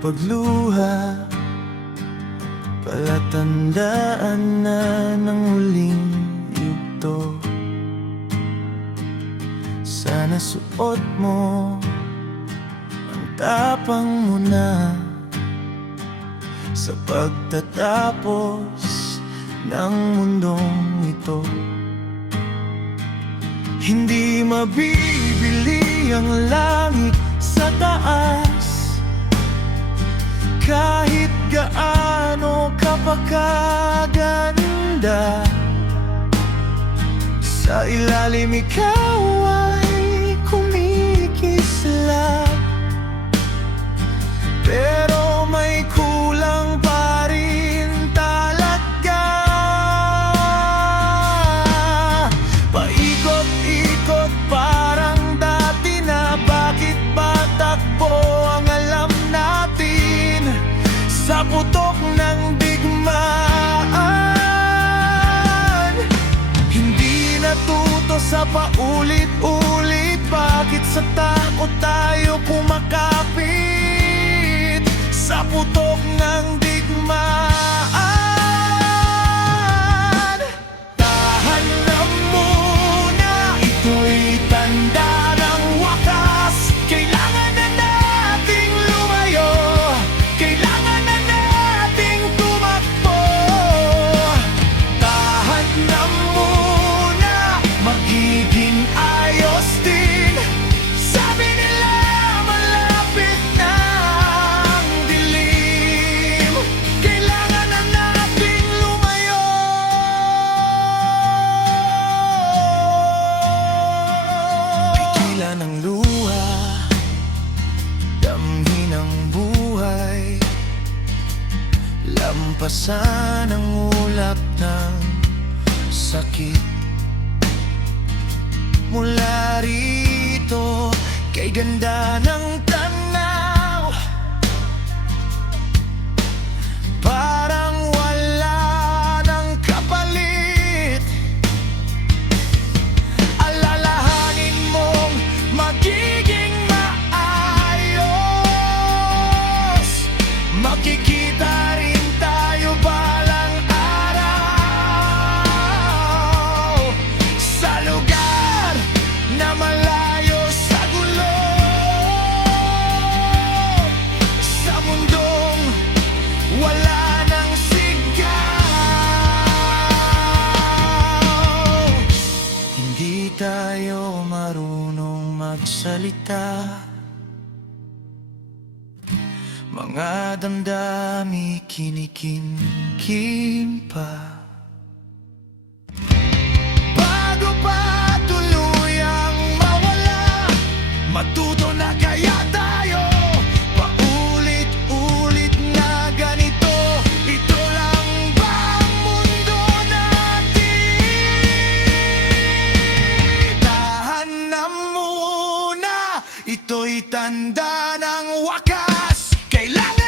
pagluha, palatandaan na ng huling yugto. Sana suot mo ang tapang mo na sa pagtatapos ng mundong ito. Hindi mabibili ang langit sa taas, kahit gaano ka pa kaganda. Sa ilalim ikaw ay kumikislap, pero may kulang pa rin talaga. Paikot-ikot parang dati na, bakit ba takbo ang alam natin sa putok ng digmaan? Hindi natuto sa paulit-ulit, bakit sa takot tayo kumakapit sa putok ng digmaan? Tahan na muna, ito'y tanda ng wakas. Kailangan na nating lumayo, kailangan na nating tumakbo. Tahan na muna, magiging ayos din. Sabi nila malapit na ang dilim, kailangan na nating lumayo. Pigilan ang luha, damhin ang buhay, lampasan ang ulap ng sakit. Mula rito kay ganda ng tanaw, parang wala ng kapalit. Alalahanin mong magiging maayos, makikita rin tayo balang araw sa lugar na malayo sa gulo, sa mundong wala nang sigaw. Hindi tayo marunong magsalita, mga damdami kinikimkim pa. Bago pa tuluyang mawala, matuto na kaya tayo. Paulit-ulit na ganito, ito lang ba ang mundo natin? Tahan na muna, ito'y tanda ng wakas. Kailangan